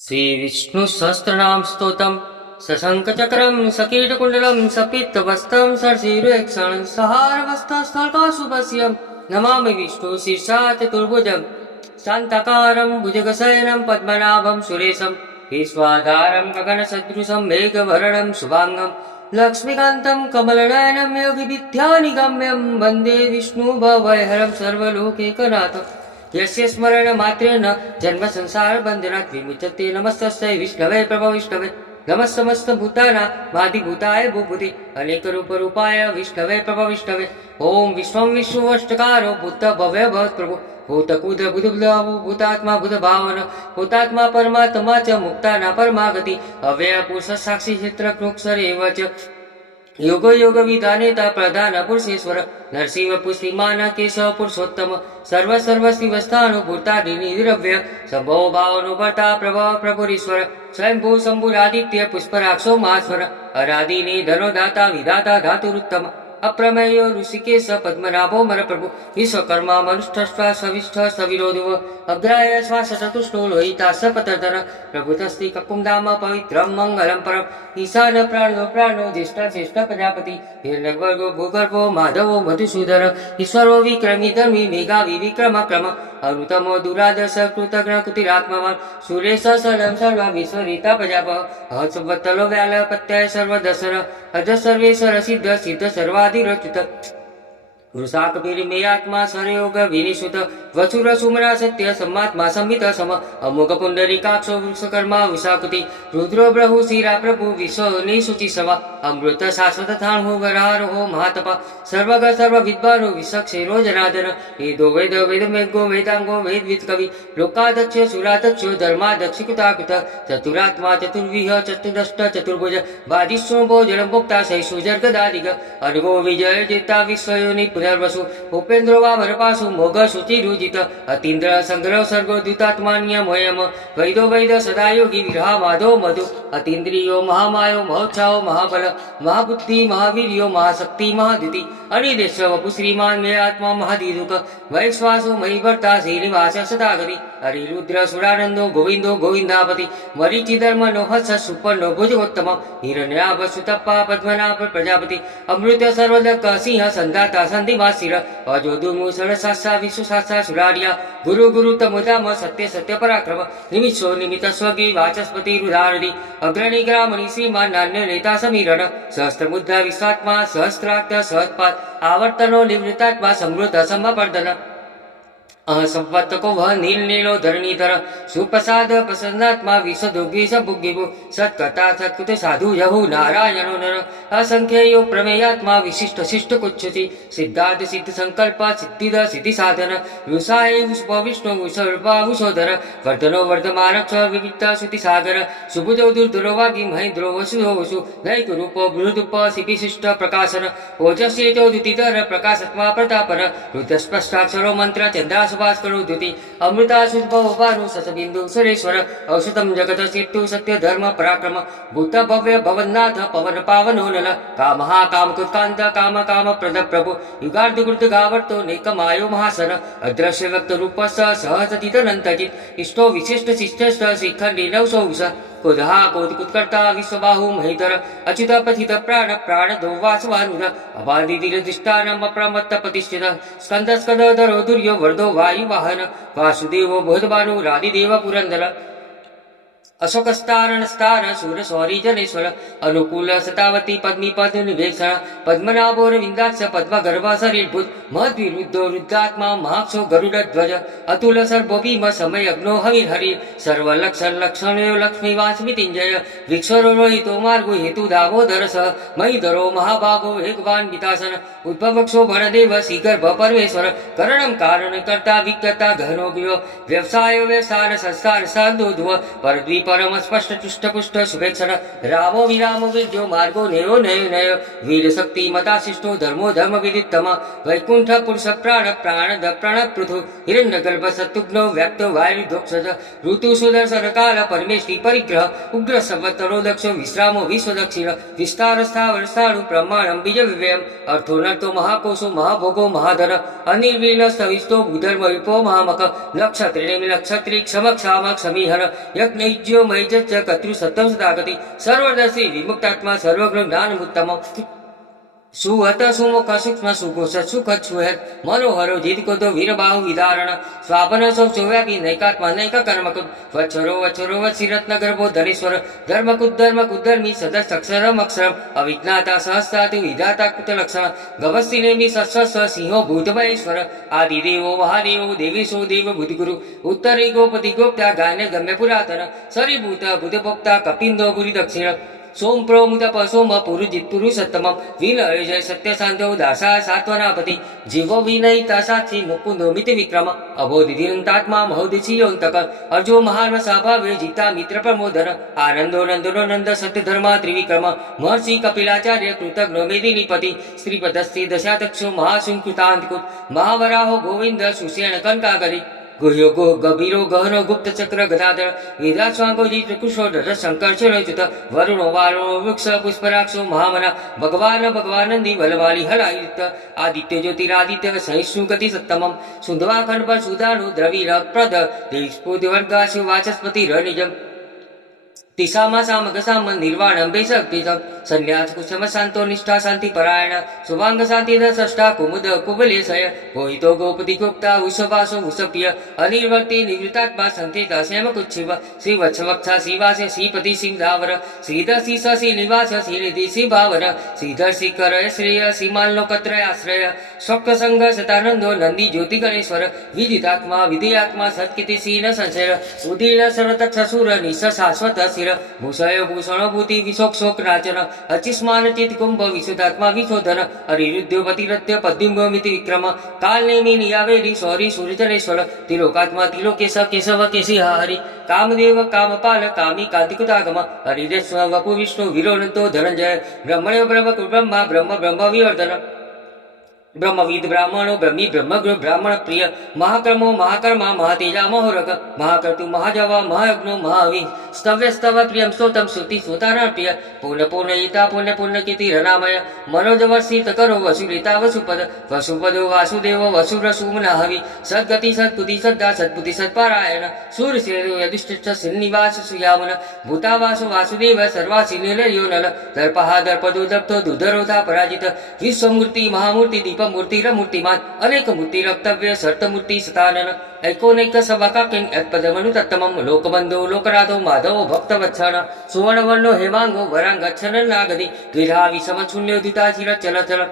श्रीविष्णुसहस्रनाम स्तोत्रम् सशङ्खचक्रं सकीटकुण्डलं सपीतवस्त्रं सरसीरुक्षणं सहारवस्त्रस्थलकाशुभस्यं नमामि विष्णु शीर्षा चतुर्भुजं शान्ताकारं भुजगशयनं पद्मनाभं सुरेशं विश्वाधारं गगनसदृशं मेघवर्णं शुभाङ्गं लक्ष्मीकान्तं कमलनयनं योगिविद्यानिगम्यं वन्दे विष्णुभवैहरं सर्वलोकैकनाथम् यस्य स्मरणमात्रेण जन्म संसार बन्धनात् विमुच्यते। नमस्तस्यै विष्णवे प्रभो विष्णवे नमः समस्तभूतानामादिभूताय भूभुते अनेकरूपरूपाय विष्णवे प्रभो विष्णवे ओम विश्वं विष्णुवष्टकारो भूत भव्य भवत् प्रभो भूतकुद बुधबुधावो भूतात्मा बुधभावन भूतात्मा परमात्मा च मुक्ताना परमागति अव्यय पुरुष साक्षी क्षेत्रज्ञोऽक्षरेव च योग योग विधानेता प्रधान पुरुषेश्वर नरसिंह पुष्टिमान केशव पुरुषोत्तम सर्व सर्व शिवस्थानु भूतादि निरव्य संभव भावनुभर्ता प्रभव प्रभुरीश्वर स्वयंभू शंभुरादित्य पुष्पराक्षो महास्वर अरादि निधनो दाता विधाता धातुरुत्तम अप्रमेयो ऋषिकेश पद्मनाभो मर प्रभु विश्वकर्मा मनुष्ठस्वा सविष्ठ सविरोधो अग्राय श्वास चतुष्टो लोहिता सपतर्धन प्रभुतस्ति ककुंधाम पवित्रं मंगलम परम ईशान प्राणो ज्येष्ठ श्रेष्ठ प्रजापति हिरण्यगर्भो भूगर्भो माधवो मधुसूदन ईश्वरो विक्रमी धर्मी मेघावी विक्रम क्रम अनुतमो दुरादश कृतघ्न कुतिरात्मवान् सुरेश सरलं सर्व विश्वरीता प्रजाप हंसवत्तलो व्याल प्रत्यय सर्वदशन अज सर्वेश्वर सिद्ध सिद्ध सर्वाधिरच्युत वृषाकपिरिमेयात्मा सरयोग विनिषुत वसुर सुमरा सत्य सम्मात्मा संहित सम अमुक पुंडरीकाक्षो वृक्षकर्मा विशाकुति रुद्रो ब्रहु शिरा प्रभु विश्व निशुचि सवा अमृत शाश्वत थाणु वरारो महातपा सर्वग सर्व विद्वानो विशक्षेरो जनार्दन वेदो वेद वेदमेघो वेदांगो वेदविद कवि लोकाध्यक्ष सुराध्यक्ष धर्माध्यक्ष कृताकृत चतुरात्मा चतुर्विह चतुर्दष्ट चतुर्भुज वादिष्णो भोजन भोक्ता शैषु जर्गदादिग अर्गो विजय जेता विश्वयोनि पुनर्वसु उपेन्द्रो वा वरपासु मोघ शुचिरुजित अतीन्द्र संग्रह सर्गो द्युतात्मान्यमोयम वैदो वैद सदा योगी विरहा माधो मधु अतीन्द्रियो महामायो महोत्साहो महाबल महाबुद्धि महावीर्यो महाशक्ति महाद्युति अनिदेश वपु श्रीमान मे आत्मा महादीदुक वैश्वासो मयि भर्ता श्रीनिवास सदागति हरिरुद्र सुरानंदो गोविंदो गोविंदापति मरीचिधर्म नोहस सुपर्णो भुजोत्तम हिरण्याभ सुतप्पा पद्मनाभ प्रजापति अमृत सर्वदक सिंह संदाता संधिमाशिर अजोदुमुसर सासा विश्व सासा सुरारिया गुरु गुरु तमुदाम सत्य सत्य पराक्रम निमिषो निमित स्वगी वाचस्पति रुदारदि अग्रणी ग्रामणि श्रीमान नान्य नेता समीरण सहस्त्रमुद्रा विश्वात्मा सहस्त्रार्थ सहत्पाद आवर्तनो निवृत्तात्मा समृद्ध समपर्दन असंपत्तको वह नील नीलो धरणीधर सुप्रसाद प्रसन्नात्मा विशदोग्वी सबुग्गिभु सत्कर्ता सत्कृत साधु यहु नारायणो नर असंख्ययो प्रमेयात्मा विशिष्ट शिष्ट कुच्छति सिद्धार्थ सिद्ध संकल्प सिद्धिद सिद्धि साधन विषाय विष्णु विसर्वाभूषोधर वर्धनो वर्धमान विविक्त श्रुति सागर सुबुधो दुर्धरो वागी महेन्द्रो वसुधो वसु नैक रूपो बृहदुप शिपिशिष्ट प्रकाशन ओजस्येतो द्युतिधर प्रकाशत्मा प्रतापर रुद्रस्पष्टाक्षरो मंत्र चंद्रास भास्करो द्युति अमृता शुद्भव भानु ससबिंदु सुरेश्वर औषधम जगत सेतु सत्य धर्म पराक्रम भूत भव्य भवन्नाथ पवन पावनो नल कामः कामकुत्कांत काम काम प्रद प्रभु युगार्ध गुर्ध गावर्तो नेकमायो महासन अदृश्य व्यक्त रूप सहसतितनंतजित इष्टो विशिष्ट शिष्टस्त श्रीखंडी नवसौष कुदहा कोटिकुत्कर्ता विश्वबाहु महीधर अच्युत पथित प्राण प्राण दो वासवानुर अबाधिधीर दिष्टानम अप्रमत्त प्रतिष्ठित स्कंद स्कंदधरो दुर्यो वर्धो वायुवाहन वासुदेवो बोधभानु राधिदेव पुरंदर अशोकस्तारण स्तार सूर सौरी जनेश्वर अनुकूल सतावती पद्मी पद निवेक्षण पद्मनाभोर विंदाक्ष पद्म गर्भ शरीरभूत महद्विरुद्धो रुद्रात्मा महाक्षो गरुड़ ध्वज अतुल सर्वोभीम समय अग्नो हविर्हरि सर्वलक्षण लक्षणयो लक्ष्मी वास्मितिंजय वृक्षरो रोहितो मार्गो हेतु दामोदर सह महीधरो महाभागो वेगवान वितासन उद्भवक्षो भणदेव श्रीगर्भ परमेश्वर करणं कारण कर्ता विज्ञता घनो गृह व्यवसाय व्यवसाय संस्कार साधुध्व परद्वीप परम स्पष्ट तुष्ट पुष्ट शुभेक्षण रामो विरामो विजयो मार्गो नयो नयो नय वीर शक्ति मता शिष्टो धर्मो धर्म विदितम वैकुंठ पुरुष प्राण प्राण द प्राण पृथु हिरण्य गर्भ सत्युग्नो व्याप्त वायु दोक्षज ऋतु सुदर्शन काल परमेष्टि परिग्रह उग्र संवत्तरो दक्ष विश्रामो विश्व दक्षिण विस्तार स्थावर स्थाणु प्रमाणम बीज विव्ययम अर्थो नर्थो महाकोशो महाभोगो महाधर अनिर्वीण स्थविष्टो भूधर्म विपो महामक नक्षत्रिणी नक्षत्री क्षम क्षाम क्षमीहर यज्ञ विद्यो मयि च कर्तृ सत्यं सदागति सर्वदर्शी विमुक्तात्मा सर्वज्ञ ज्ञान उत्तम सुहत सुमुख सूक्ष्म सुकोश सुख सुहत मनोहरो जित को तो वीर बाहु विदारण स्वापन सौ व्यापी नैकात्मा नैक कर्मकुद वच्छरो वशिरत्न गर्भो धनेश्वर धर्मकुद धर्मी सदस अक्षरम अक्षरम अविज्ञाता सहस्तातु विधाता कुत लक्षण गवस्ति नेमि सस्स सिंहो भूतमहेश्वर आदिदेवो महादेवो देवेशो देव भूतिगुरु उत्तरे गोपति गोप्ता गायन गम्य पुरातन सरिभूत भूतभोक्ता कपिंदो भूरि दक्षिण सोम प्रोमुत सोम पुरुजित पुरुषोत्तम विनय जय सत्य शांतो दासा सात्वनापति जीवो विनयिता साक्षी मुकुंदो मिति विक्रम अबोधितात्मा महोदिशीयोन्तक अर्जो महान स्वाभावे जिता मित्र प्रमोदन आनंदो नंदनो नंद सत्य धर्मा त्रिविक्रम महर्षि कपिलाचार्य कृतज्ञ मेदिनीपति श्रीपदस्त्री दशाध्यक्षो महाशुंकृतांतकुत महावराहो गोविंद सुषेण कनकागरी गुह्यो गो गभीरो गहनो गुप्त चक्र गदाधर वेदास्वांगो जित कुशोधर शंकर चरणच्युत वरुणो वारुणो वृक्ष पुष्पराक्षो महामना भगवानंदी बलवाली हलायुक्त आदित्य ज्योतिरादित्य सहिष्णु गति सत्तमम सुंदवाखंड पर सुदानु द्रविर प्रद देवस्फूर्तिवर्गाशु वाचस्पति रनिजम तिसामा सामक साम निर्वाणम बेशक्तिजम संन्यास कुशम शांतो निष्ठा शांति परायण शुभांग शांति दष्टा कुमुद कुबलेशय गोहितो गोपति गुप्ता उषभासो उषप्य अनिर्वर्ति निवृत्तात्मा संतेता श्याम कुच्छिव श्री वत्सवक्षा श्रीवास श्रीपति सिंहावर श्रीधर श्री शशि निवास श्रीनिधि श्री भावर श्रीधर श्री कर श्रेय श्रीमान लोकत्रय आश्रय शोक संग सतानंदो नंदी ज्योति गणेश्वर विदितात्मा विधेयात्मा सत्कृति श्री न संशय उदीर्ण सर्वतक्ष सुर निश शाश्वत शिर भूषय भूषण भूति विशोक नाचन अचिस्मान चित कुंभ विशुद्धात्मा विशोधन अरिरुद्योपतिरत्य पद्युमिति विक्रम काल नेमि नियावेरी सौरी सूर्यजनेश्वर तिलोकात्मा तिलोकेश केशव केशी हरि कामदेव कामपाल कामी कांतिकुतागम हरिदेश्वर वपु विष्णु विरोनतो धनंजय ब्रह्मण्य ब्रह्म ब्रह्म विवर्धन ब्रह्मविद ब्राह्मणो ब्रह्मी ब्रह्मगुरु ब्राह्मण प्रिय महाक्रमो महाकर्मा महातेजा महोरग महाकर्तु महाजवा महायज्ञो महावि स्तव्य स्तव प्रियम स्तोतम श्रुति श्रोतारण प्रिय पूर्ण पुण्य कीर्ति रनामय मनोजवर्षित करो वसुलिता वसुपद वसुपदो वासुदेव वसुरसुमना हवि सद्गति सत्पुति सद्दा सत्पुति सत्पारायण सूर्यसेनो यदिष्ठ श्रीनिवास सुयामन भूतावासो वासुदेव सर्वासि निलयो नल दर्पहा दर्पदो दप्तो दुधरोधा पराजित विश्वमूर्ति महामूर्ति दीप मूर्ति मूर्तिमान अनेक मूर्ति रक्तव्य सर्तमूर्ति सतानन ऐकोनैक सभा किंग पदमनु तत्तमम लोकबंधो लोकराधो माधवो भक्तवत्सण सुवर्णवर्णो हेमांगो वरांगच्छन नागदी द्विधा विषम शून्योदिता चिर चल चल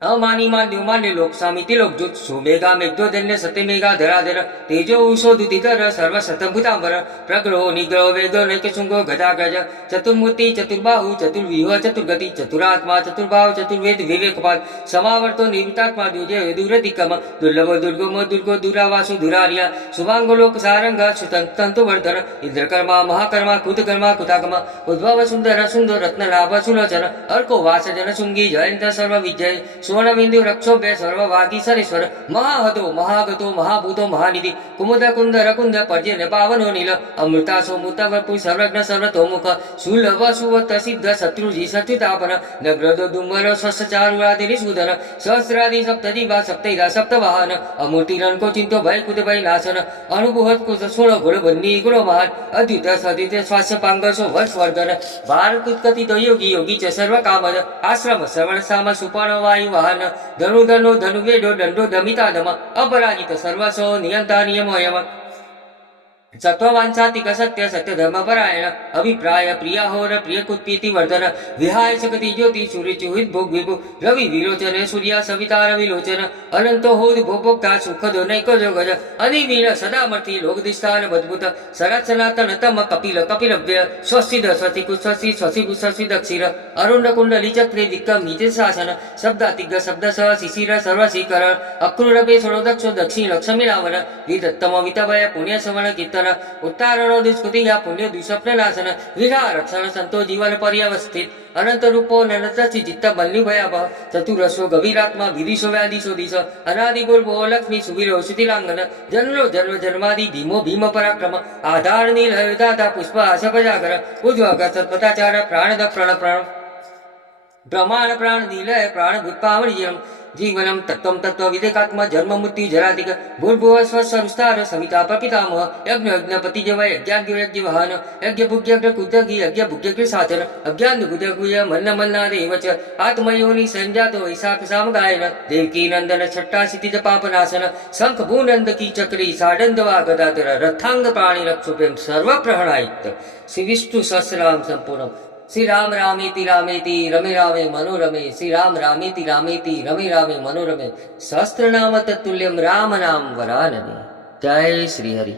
अमानी मान्यो मान्य लोक सामिति लोक जुत सुमेघा मेघ्दोधन्य सत्य मेघा धराधर तेजो उषो दुतिधर सर्व शतभूतांबर प्रग्रहो निग्रहो वेदो नैकशृंगो गदा गज चतुर्मूर्ति चतुर्बाहु चतुर्व्यूह चतुर्गति चतुरात्मा चतुर्भाव चतुर्वेद विवेकपाल समावर्तो निवृत्तात्मा दुर्जय दुरधिकम दुर्लभो दुर्गमो दुर्गो दुरावासु दुरार्य शुभांगो लोक सारंग सुतंतु वर्धन इंद्रकर्मा महाकर्मा कुतकर्मा कुताकमा उद्भव सुंदर सुंदर रत्न लाभ सुलोचन अर्को वासजन शुंगी जयंत सर्व विजय सुवर्णबिंदु रक्षोभ्य सर्वभागी सरेश्वर महाहतो महागतो महाभूतो महानिधि कुमुद कुंदर कुंद पर्जन्य पावनो नील अमृतासो मुतवपु सर्वज्ञ सर्वतोमुख सुलभ सुवत सिद्ध शत्रुजी सत्युतापन नग्रदो दुम्बर स्वस्थचारुरादि सुदन सहस्रादि सप्तजीवा सप्तैदा सप्तवाहन अमूर्तिरनको चिंतो भय कुद भय नाशन अनुभूत कुश सोल गुण बन्नी गुण महान अद्युत सदित स्वास्य पांगसो वर्षवर्धन भारत उत्कथित योगी योगी च सर्व कामद आश्रम श्रवण साम सुपर्ण वायु वाहन धनु वेदो दंडो दमिता दम अपराजित सर्वसो नियंता नियमोयम सत्ववांसातिक सत्य सत्य धर्म परायण अभिप्राय प्रियाहोर प्रिय कुत्पीति वर्धन विहाय सकति ज्योति सूर्य चुहित भोग विभु रवि विलोचन सूर्य सविता रविलोचन अनंतो होद भोक्ता सुख दो नैको जो गज अनिवीर सदामर्ति लोकदिष्टान मद्भुत सरत सनातन तम कपिल कपिलव्य स्वस्ति स्वस्ति कुस्वस्ति स्वस्ति कुस्वस्ति दक्षिर अरुण कुंडली चक्रे दिक्कम नीचे शासन शब्दातिग शब्द सह शिशिर सर्वशीकरण अक्रूरपे षोडो दक्षो दक्षिण लक्ष्मी रावण विदत्तम वितभय पुण्य सवण कीर्तन उत्तारण दुष्कृति या पुण्य दुष्स्वप्न नाशन विधा रक्षण संतो जीवन पर्यवस्थित अनंत रूपो ननतसि चित्त बल्लि भयावह चतुरस्व गभीरात्मा विदिशो व्यादिशो दिश अनादि गुर्भो लक्ष्मी सुवीरो सुतिलांगन जन्मो जन्म जन्मादि भीमो भीम पराक्रम आधार नील दाता पुष्प आशपजागर उज्ज्वल सत्पताचार प्राणद प्रण प्राण ब्रह्मांड प्राण नीलय प्राण भूतपावणीयम जीवनं तत्त्वं तत्त्वविदेकात्मा जन्म मृत्यु जराधिक भूर्भुव स्वसंस्कार सविता प्रपितामह यज्ञ यज्ञपतिजवय यज्ञाग्नियज्ञवाहन यज्ञभुग्यग्रकुदगी यज्ञभुग्यग्रसाधन अज्ञानगुदगुय मन्नमन्नादेव च आत्मयोनि संजातो वैशाख सामगायन देवकी नंदन छट्टाशीति पापनाशन शंख भूनंद की चक्री साडंदवा गदाधर रथांग प्राणी रक्षुप्रेम सर्व प्रहणायुक्त श्री विष्णु सहस्रनाम संपूर्ण श्री राम रामेति रमे रामे मनोरमे श्री राम रामेति रमे रामे मनोरमे सहस्त्रनाम तत्तुल्यम राम नाम वरानने। जय श्री हरि।